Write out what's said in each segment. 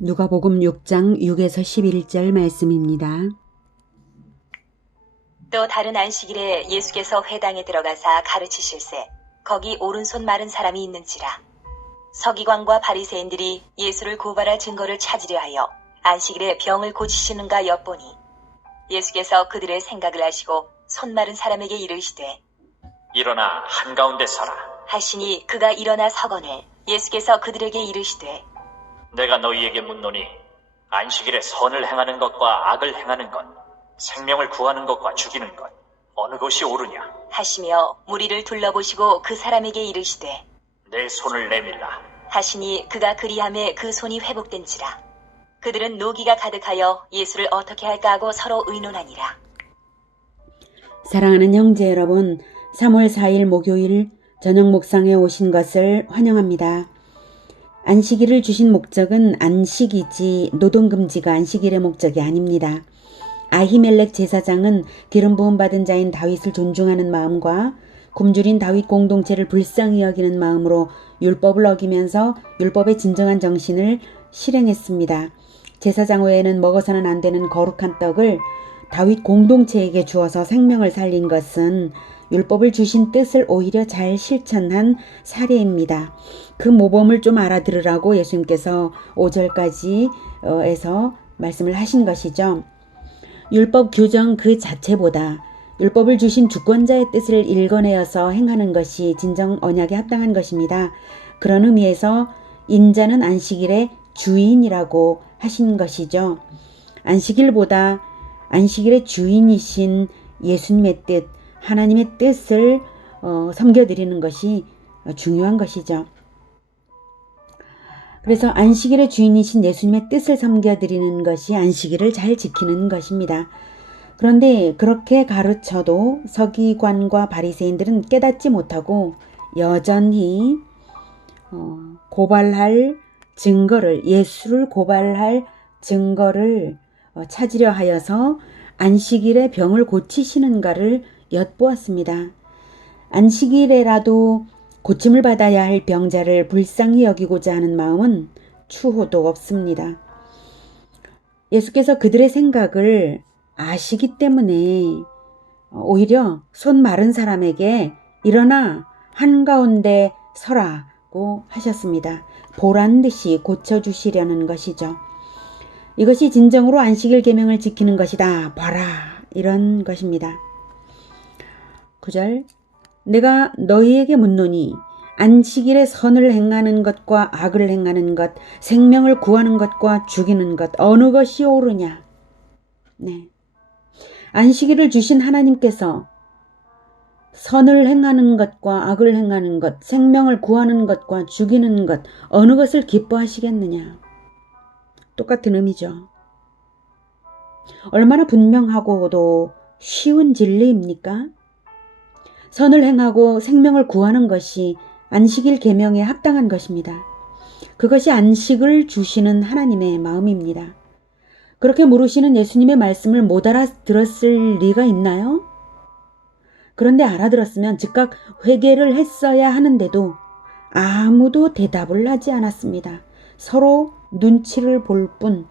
누가복음 6장 6에서 11절 말씀입니다. 또 다른 안식일에 예수께서 회당에 들어가사 가르치실세 거기 오른손 마른 사람이 있는지라. 서기관과 바리새인들이 예수를 고발할 증거를 찾으려 하여 안식일에 병을 고치시는가 엿보니 예수께서 그들의 생각을 아시고 손 마른 사람에게 이르시되 일어나 한가운데 서라. 하시니 그가 일어나 서거늘 예수께서 그들에게 이르시되 내가 너희에게 묻노니 안식일에 선을 행하는 것과 악을 행하는 것, 생명을 구하는 것과 죽이는 것, 어느 것이 옳으냐? 하시며 무리를 둘러보시고 그 사람에게 이르시되 내 손을 내밀라. 하시니 그가 그리함에 그 손이 회복된지라. 그들은 노기가 가득하여 예수를 어떻게 할까 하고 서로 의논하니라. 사랑하는 형제 여러분, 3월 4일 목요일 저녁 묵상에 오신 것을 환영합니다. 안식일을 주신 목적은 안식이지 노동금지가 안식일의 목적이 아닙니다. 아히멜렉 제사장은 기름 부음 받은 자인 다윗을 존중하는 마음과 굶주린 다윗 공동체를 불쌍히 여기는 마음으로 율법을 어기면서 율법의 진정한 정신을 실행했습니다. 제사장 외에는 먹어서는 안 되는 거룩한 떡을 다윗 공동체에게 주어서 생명을 살린 것은 율법을 주신 뜻을 오히려 잘 실천한 사례입니다. 그 모범을 좀 알아들으라고 예수님께서 5절까지 에서 말씀을 하신 것이죠. 율법 규정 그 자체보다 율법을 주신 주권자의 뜻을 읽어내어서 행하는 것이 진정 언약에 합당한 것입니다. 그런 의미에서 인자는 안식일의 주인이라고 하신 것이죠. 안식일보다 안식일의 주인이신 예수님의 뜻, 하나님의 뜻을 섬겨드리는 것이 중요한 것이죠. 그래서 안식일의 주인이신 예수님의 뜻을 섬겨드리는 것이 안식일을 잘 지키는 것입니다. 그런데 그렇게 가르쳐도 서기관과 바리새인들은 깨닫지 못하고 여전히 고발할 증거를, 예수를 고발할 증거를 찾으려 하여서 안식일에 병을 고치시는가를 엿보았습니다. 안식일에라도 고침을 받아야 할 병자를 불쌍히 여기고자 하는 마음은 추호도 없습니다. 예수께서 그들의 생각을 아시기 때문에 오히려 손 마른 사람에게 일어나 한가운데 서라고 하셨습니다. 보란 듯이 고쳐주시려는 것이죠. 이것이 진정으로 안식일 계명을 지키는 것이다. 봐라, 이런 것입니다. 9절 내가 너희에게 묻노니 안식일에 선을 행하는 것과 악을 행하는 것, 생명을 구하는 것과 죽이는 것, 어느 것이 옳으냐? 네. 안식일을 주신 하나님께서 선을 행하는 것과 악을 행하는 것, 생명을 구하는 것과 죽이는 것, 어느 것을 기뻐하시겠느냐? 똑같은 의미죠. 얼마나 분명하고도 쉬운 진리입니까? 선을 행하고 생명을 구하는 것이 안식일 계명에 합당한 것입니다. 그것이 안식을 주시는 하나님의 마음입니다. 그렇게 물으시는 예수님의 말씀을 못 알아들었을 리가 있나요? 그런데 알아들었으면 즉각 회개를 했어야 하는데도 아무도 대답을 하지 않았습니다. 서로 눈치를 볼 뿐.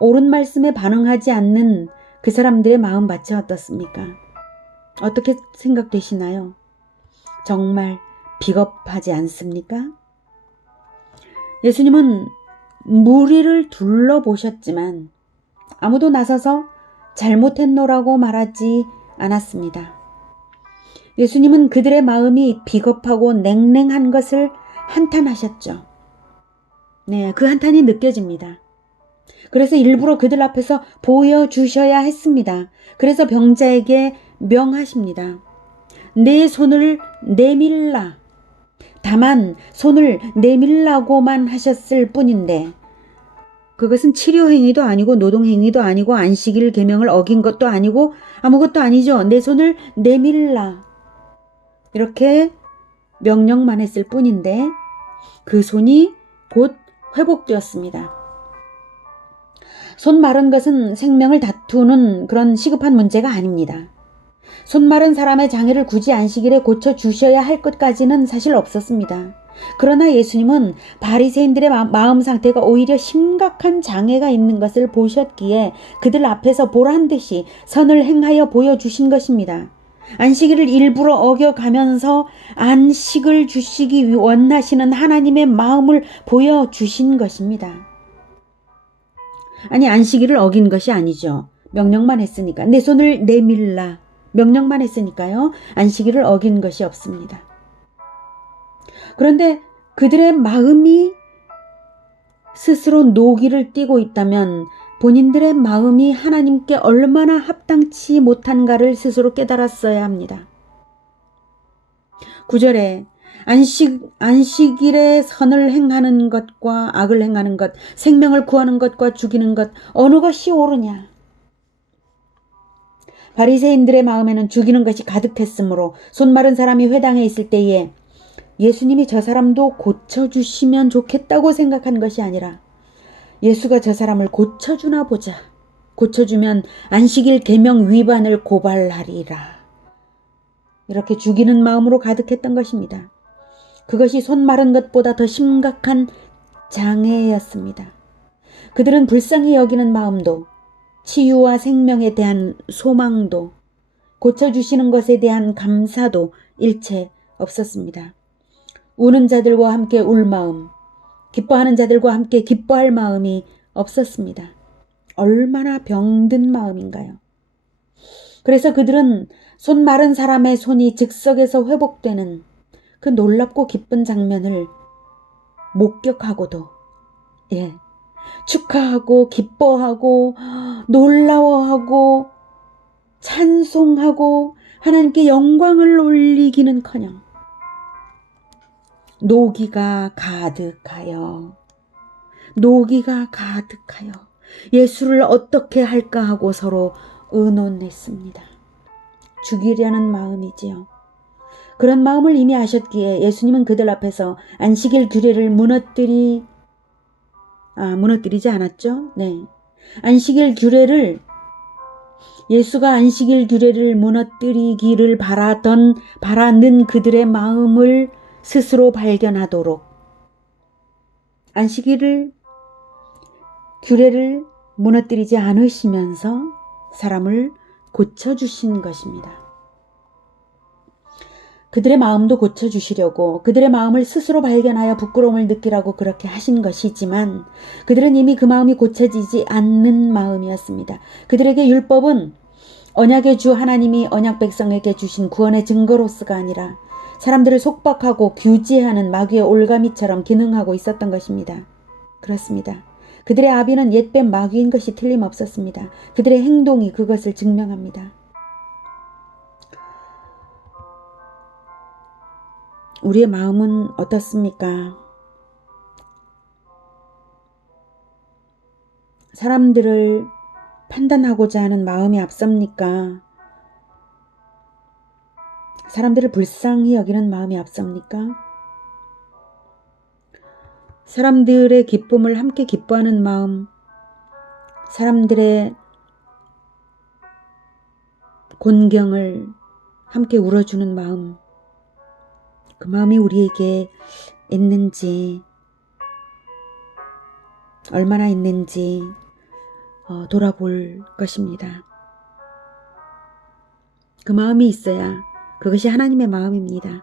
옳은 말씀에 반응하지 않는 그 사람들의 마음밭이 어떻습니까? 어떻게 생각되시나요? 정말 비겁하지 않습니까? 예수님은 무리를 둘러보셨지만 아무도 나서서 잘못했노라고 말하지 않았습니다. 예수님은 그들의 마음이 비겁하고 냉랭한 것을 한탄하셨죠. 네, 그 한탄이 느껴집니다. 그래서 일부러 그들 앞에서 보여주셔야 했습니다. 그래서 병자에게 명하십니다. 내 손을 내밀라. 다만 손을 내밀라고만 하셨을 뿐인데 그것은 치료행위도 아니고 노동행위도 아니고 안식일 계명을 어긴 것도 아니고 아무것도 아니죠. 내 손을 내밀라. 이렇게 명령만 했을 뿐인데 그 손이 곧 회복되었습니다. 손 마른 것은 생명을 다투는 그런 시급한 문제가 아닙니다. 손 마른 사람의 장애를 굳이 안식일에 고쳐주셔야 할 것까지는 사실 없었습니다. 그러나 예수님은 바리새인들의 마음 상태가 오히려 심각한 장애가 있는 것을 보셨기에 그들 앞에서 보란 듯이 선을 행하여 보여주신 것입니다. 안식일을 일부러 어겨가면서 안식을 주시기 원하시는 하나님의 마음을 보여주신 것입니다. 아니, 안식일을 어긴 것이 아니죠. 명령만 했으니까. 내 손을 내밀라. 명령만 했으니까요. 안식일을 어긴 것이 없습니다. 그런데 그들의 마음이 스스로 노기를 띠고 있다면 본인들의 마음이 하나님께 얼마나 합당치 못한가를 스스로 깨달았어야 합니다. 9절에 안식일에 선을 행하는 것과 악을 행하는 것, 생명을 구하는 것과 죽이는 것, 어느 것이 옳으냐? 바리새인들의 마음에는 죽이는 것이 가득했으므로 손 마른 사람이 회당에 있을 때에 예수님이 저 사람도 고쳐주시면 좋겠다고 생각한 것이 아니라 예수가 저 사람을 고쳐주나 보자. 고쳐주면 안식일 계명 위반을 고발하리라. 이렇게 죽이는 마음으로 가득했던 것입니다. 그것이 손 마른 것보다 더 심각한 장애였습니다. 그들은 불쌍히 여기는 마음도, 치유와 생명에 대한 소망도, 고쳐주시는 것에 대한 감사도 일체 없었습니다. 우는 자들과 함께 울 마음, 기뻐하는 자들과 함께 기뻐할 마음이 없었습니다. 얼마나 병든 마음인가요? 그래서 그들은 손 마른 사람의 손이 즉석에서 회복되는 그 놀랍고 기쁜 장면을 목격하고도 축하하고 기뻐하고 놀라워하고 찬송하고 하나님께 영광을 올리기는커녕 노기가 가득하여 예수를 어떻게 할까 하고 서로 의논했습니다. 죽이려는 마음이지요. 그런 마음을 이미 아셨기에 예수님은 그들 앞에서 안식일 규례를 무너뜨리지 않았죠? 네. 예수가 안식일 규례를 무너뜨리기를 바라는 그들의 마음을 스스로 발견하도록 안식일을 규례를 무너뜨리지 않으시면서 사람을 고쳐주신 것입니다. 그들의 마음도 고쳐주시려고 그들의 마음을 스스로 발견하여 부끄러움을 느끼라고 그렇게 하신 것이지만 그들은 이미 그 마음이 고쳐지지 않는 마음이었습니다. 그들에게 율법은 언약의 주 하나님이 언약 백성에게 주신 구원의 증거로서가 아니라 사람들을 속박하고 규제하는 마귀의 올가미처럼 기능하고 있었던 것입니다. 그렇습니다. 그들의 아비는 옛뱀 마귀인 것이 틀림없었습니다. 그들의 행동이 그것을 증명합니다. 우리의 마음은 어떻습니까? 사람들을 판단하고자 하는 마음이 앞섭니까? 사람들을 불쌍히 여기는 마음이 앞섭니까? 사람들의 기쁨을 함께 기뻐하는 마음, 사람들의 곤경을 함께 울어주는 마음, 그 마음이 우리에게 있는지, 얼마나 있는지 돌아볼 것입니다. 그 마음이 있어야 그것이 하나님의 마음입니다.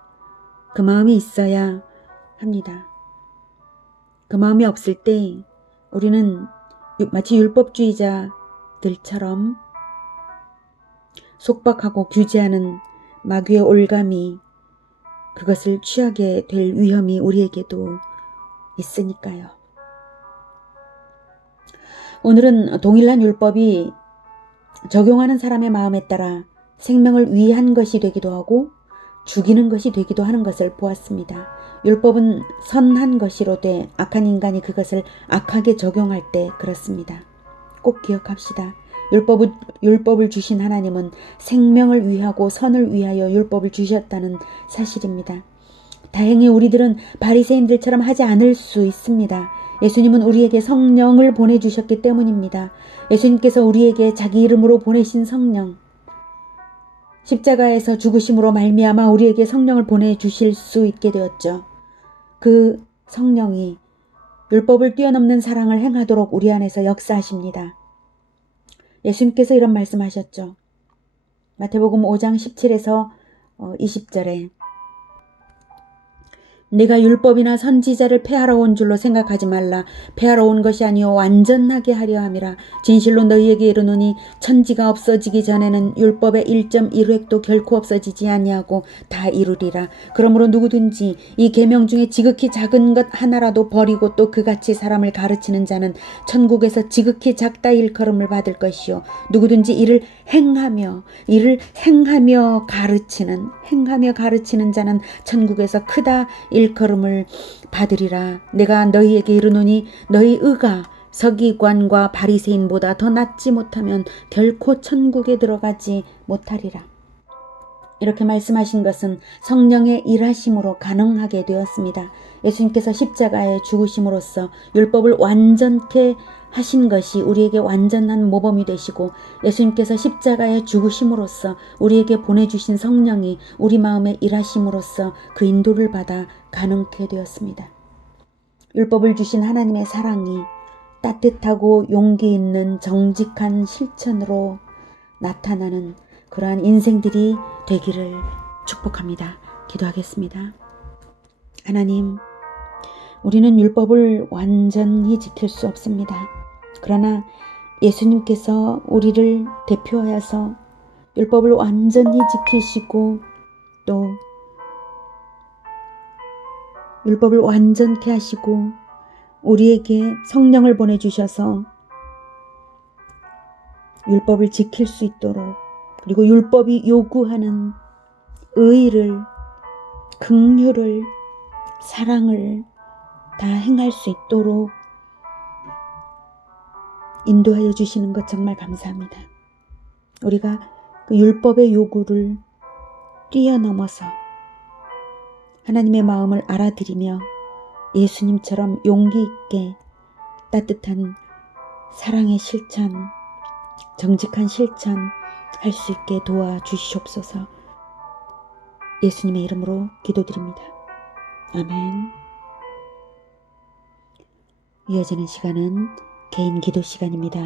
그 마음이 있어야 합니다. 그 마음이 없을 때 우리는 마치 율법주의자들처럼 속박하고 규제하는 마귀의 올감이 그것을 취하게 될 위험이 우리에게도 있으니까요. 오늘은 동일한 율법이 적용하는 사람의 마음에 따라 생명을 위한 것이 되기도 하고 죽이는 것이 되기도 하는 것을 보았습니다. 율법은 선한 것이로되 악한 인간이 그것을 악하게 적용할 때 그렇습니다. 꼭 기억합시다. 율법을 주신 하나님은 생명을 위하고 선을 위하여 율법을 주셨다는 사실입니다. 다행히 우리들은 바리새인들처럼 하지 않을 수 있습니다. 예수님은 우리에게 성령을 보내주셨기 때문입니다. 예수님께서 우리에게 자기 이름으로 보내신 성령, 십자가에서 죽으심으로 말미암아 우리에게 성령을 보내주실 수 있게 되었죠. 그 성령이 율법을 뛰어넘는 사랑을 행하도록 우리 안에서 역사하십니다. 예수님께서 이런 말씀하셨죠. 마태복음 5장 17에서 20절에 내가 율법이나 선지자를 폐하러 온 줄로 생각하지 말라. 폐하러 온 것이 아니요 완전하게 하려 함이라. 진실로 너희에게 이르노니 천지가 없어지기 전에는 율법의 1.1획도 결코 없어지지 아니하고 다 이루리라. 그러므로 누구든지 이 계명 중에 지극히 작은 것 하나라도 버리고 또 그같이 사람을 가르치는 자는 천국에서 지극히 작다 일컬음을 받을 것이요 누구든지 이를 행하며 가르치는 자는 천국에서 크다 일컬음을 받으리라. 내가 너희에게 이르노니 너희 의가 서기관과 바리새인보다 더 낫지 못하면 결코 천국에 들어가지 못하리라. 이렇게 말씀하신 것은 성령의 일하심으로 가능하게 되었습니다. 예수님께서 십자가에 죽으심으로써 율법을 완전케 하신 것이 우리에게 완전한 모범이 되시고 예수님께서 십자가에 죽으심으로써 우리에게 보내주신 성령이 우리 마음에 일하심으로써 그 인도를 받아 가능케 되었습니다. 율법을 주신 하나님의 사랑이 따뜻하고 용기 있는 정직한 실천으로 나타나는 그러한 인생들이 되기를 축복합니다. 기도하겠습니다. 하나님, 우리는 율법을 완전히 지킬 수 없습니다. 그러나 예수님께서 우리를 대표하여서 율법을 완전히 지키시고 또 율법을 완전케 하시고 우리에게 성령을 보내주셔서 율법을 지킬 수 있도록 그리고 율법이 요구하는 의를, 긍휼을, 사랑을 다 행할 수 있도록 인도하여 주시는 것 정말 감사합니다. 우리가 그 율법의 요구를 뛰어넘어서 하나님의 마음을 알아들이며 예수님처럼 용기 있게 따뜻한 사랑의 실천, 정직한 실천 할 수 있게 도와주시옵소서. 예수님의 이름으로 기도드립니다. 아멘. 이어지는 시간은 개인 기도 시간입니다.